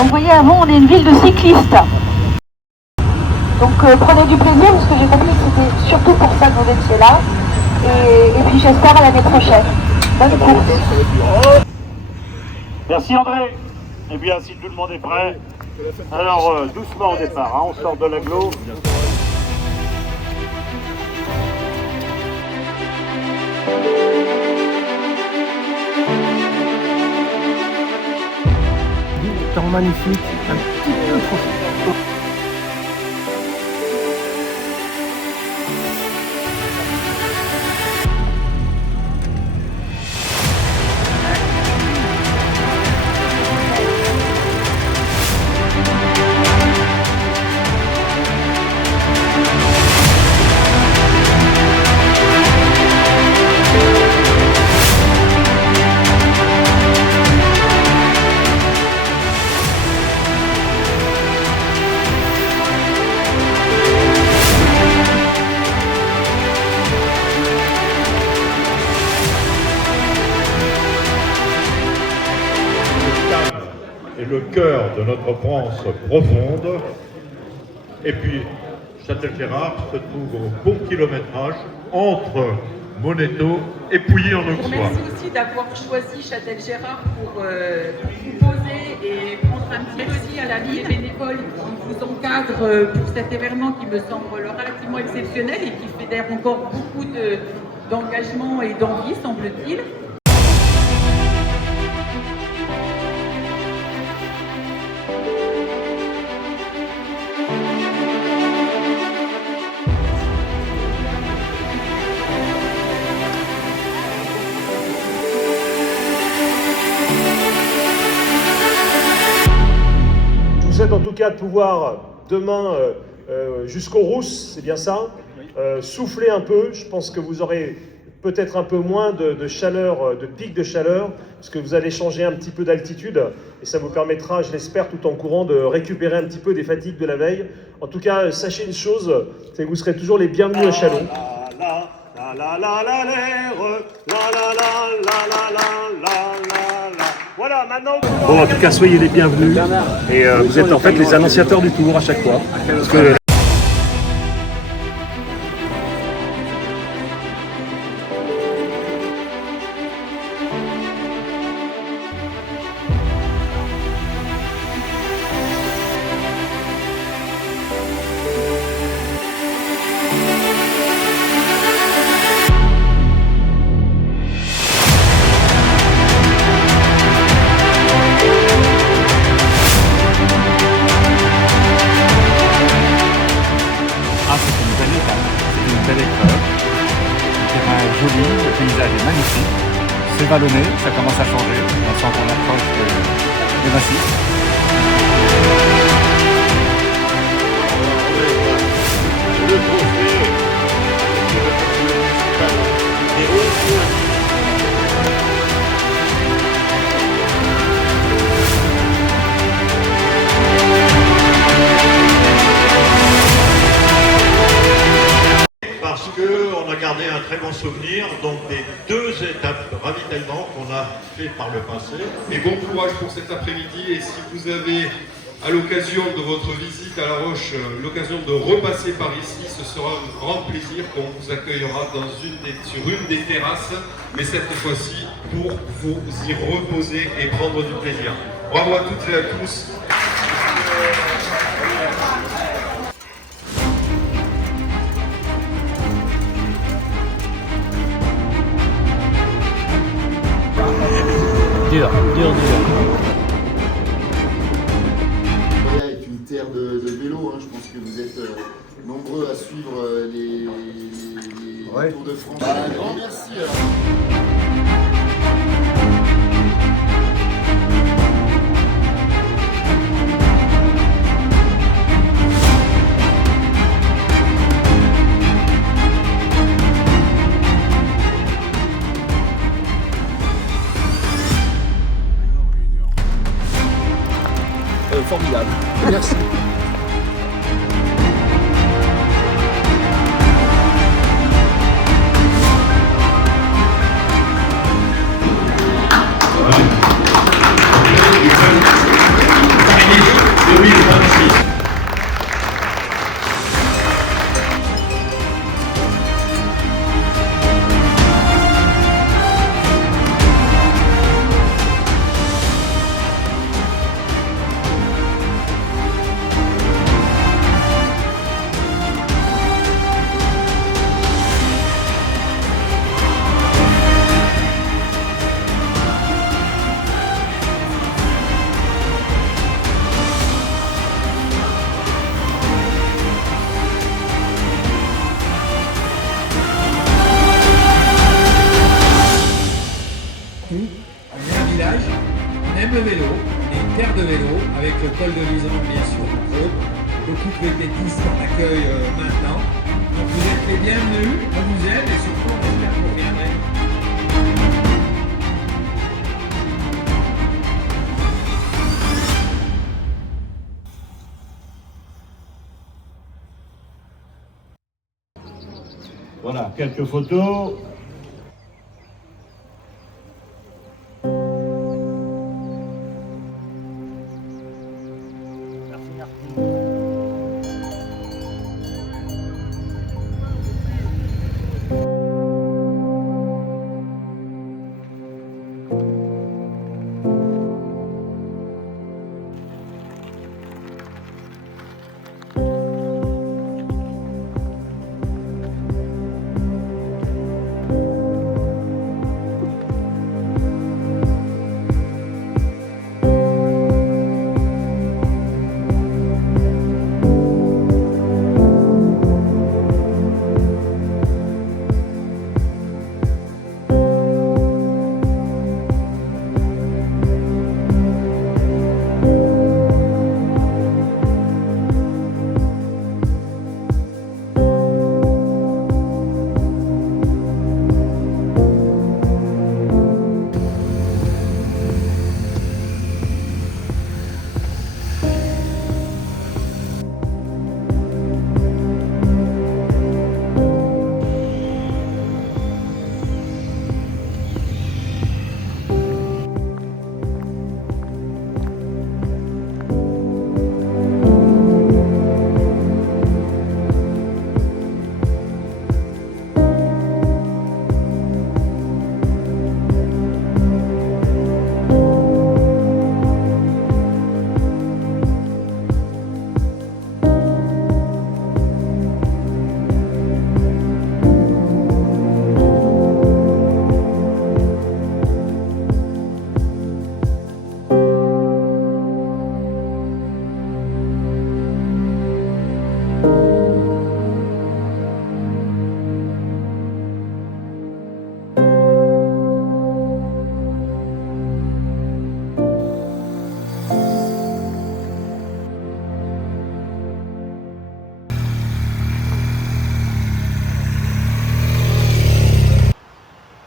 Donc vous voyez, avant on est une ville de cyclistes. Donc prenez du plaisir, parce que j'ai compris que c'était surtout pour ça que vous étiez là. Et puis j'espère à l'année prochaine. Bonne course. Merci André. Et bien si tout le monde est prêt, alors doucement au départ, hein, on sort de l'agglo. Temps magnifique, un petit peu trop. Et le cœur de notre France profonde. Et puis, Châtel-Gérard se trouve au bon kilométrage entre Moneto et Pouilly-en-Auxois. Merci aussi d'avoir choisi Châtel-Gérard pour vous poser et prendre un petit peu aussi à la vie des bénévoles qui vous encadrent pour cet événement qui me semble relativement exceptionnel et qui fédère encore beaucoup d'engagement et d'envie, semble-t-il. En tout cas de pouvoir demain jusqu'aux Rousses, c'est bien ça, souffler un peu. Je pense que vous aurez peut-être un peu moins de chaleur, de pic de chaleur, parce que vous allez changer un petit peu d'altitude et ça vous permettra, je l'espère, tout en courant, de récupérer un petit peu des fatigues de la veille. En tout cas, sachez une chose, c'est que vous serez toujours les bienvenus à Châlons. Voilà, maintenant. Bon, en tout cas, soyez les bienvenus. Et vous êtes en fait les annonciateurs du tour à chaque fois. Parce que joli, le paysage est magnifique, c'est vallonné, ça commence à changer, on sent qu'on approche des massifs. On a gardé un très bon souvenir donc des 2 étapes de ravitaillement qu'on a fait par le passé. Et bon courage pour cet après-midi, et si vous avez à l'occasion de votre visite à La Roche l'occasion de repasser par ici, ce sera un grand plaisir qu'on vous accueillera sur une des terrasses, mais cette fois-ci pour vous y reposer et prendre du plaisir. Bravo à toutes et à tous. Dur. Est une terre de vélo, hein. Je pense que vous êtes nombreux à suivre les Tours de France. Un grand merci. Formidable. Merci. partout. On est un village, on aime le vélo, on est une terre de vélo, avec le col de Lisande bien sûr entre autres. Beaucoup de vététistes qu'on accueille maintenant. Donc vous êtes les bienvenus, on vous aime et surtout on espère que vous reviendrez. Voilà, quelques photos.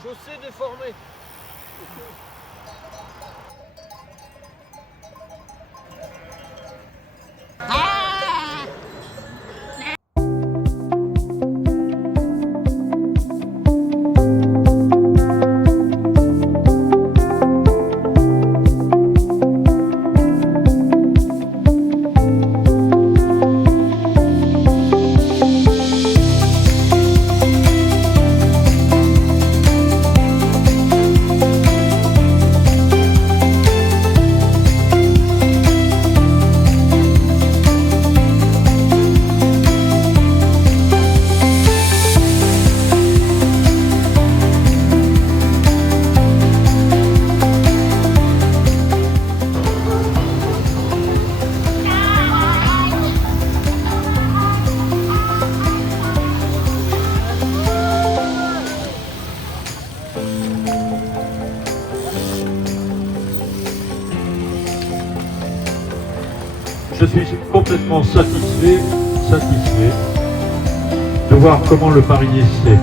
Chaussée déformée. Je suis complètement satisfait de voir comment le Paris-Nice s'est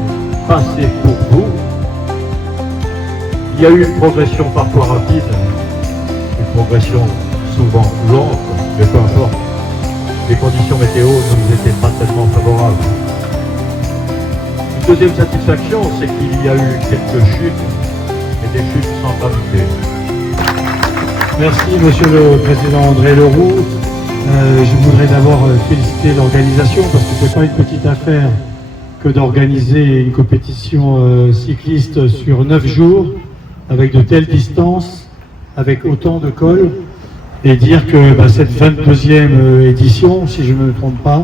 passé pour vous. Il y a eu une progression parfois rapide, une progression souvent lente, mais peu importe. Les conditions météo ne nous étaient pas tellement favorables. Une deuxième satisfaction, c'est qu'il y a eu quelques chutes, mais des chutes sans gravité. Merci Monsieur le Président André Leroux. Je voudrais d'abord féliciter l'organisation parce que ce n'est pas une petite affaire que d'organiser une compétition cycliste sur 9 jours avec de telles distances, avec autant de cols, et dire que cette 22e édition, si je ne me trompe pas,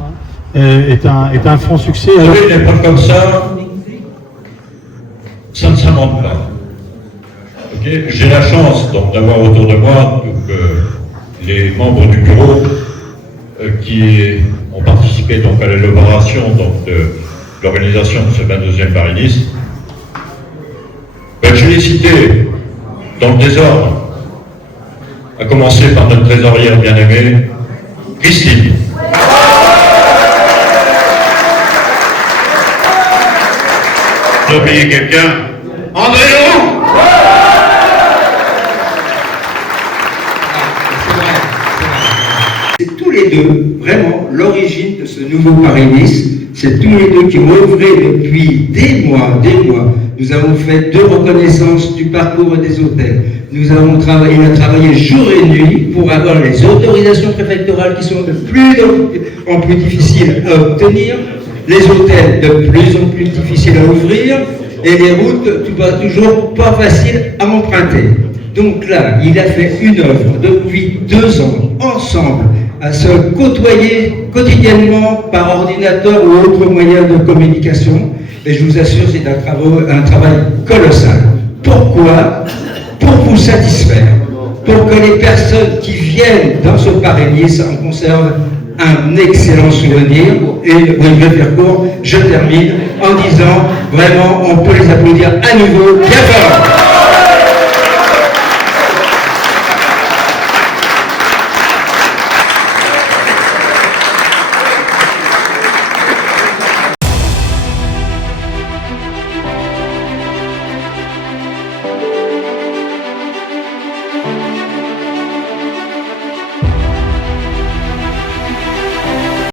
est un franc succès. Alors, une époque comme ça ne s'invente pas. Okay. J'ai la chance d'avoir autour de moi les membres du bureau qui ont participé donc à l'élaboration de l'organisation de ce 22e Paris-Nice. Je l'ai cité dans le désordre, à commencer par notre trésorière bien-aimée, Christine. Je dois payer quelqu'un. André Leroux. C'est tous les deux, vraiment, l'origine de ce nouveau Paris-Nice. C'est tous les deux qui ont œuvré depuis des mois. Nous avons fait 2 reconnaissances du parcours des hôtels. Il a travaillé jour et nuit pour avoir les autorisations préfectorales qui sont de plus en plus difficiles à obtenir, les hôtels de plus en plus difficiles à ouvrir, et les routes toujours pas faciles à emprunter. Donc là, il a fait une œuvre depuis 2 ans, ensemble, à se côtoyer quotidiennement par ordinateur ou autre moyen de communication. Et je vous assure, c'est un travail colossal. Pourquoi? Pour vous satisfaire, pour que les personnes qui viennent dans ce Paris-Nice en conservent un excellent souvenir. Et oui, je vais faire court, je termine en disant, vraiment, on peut les applaudir à nouveau bien fort.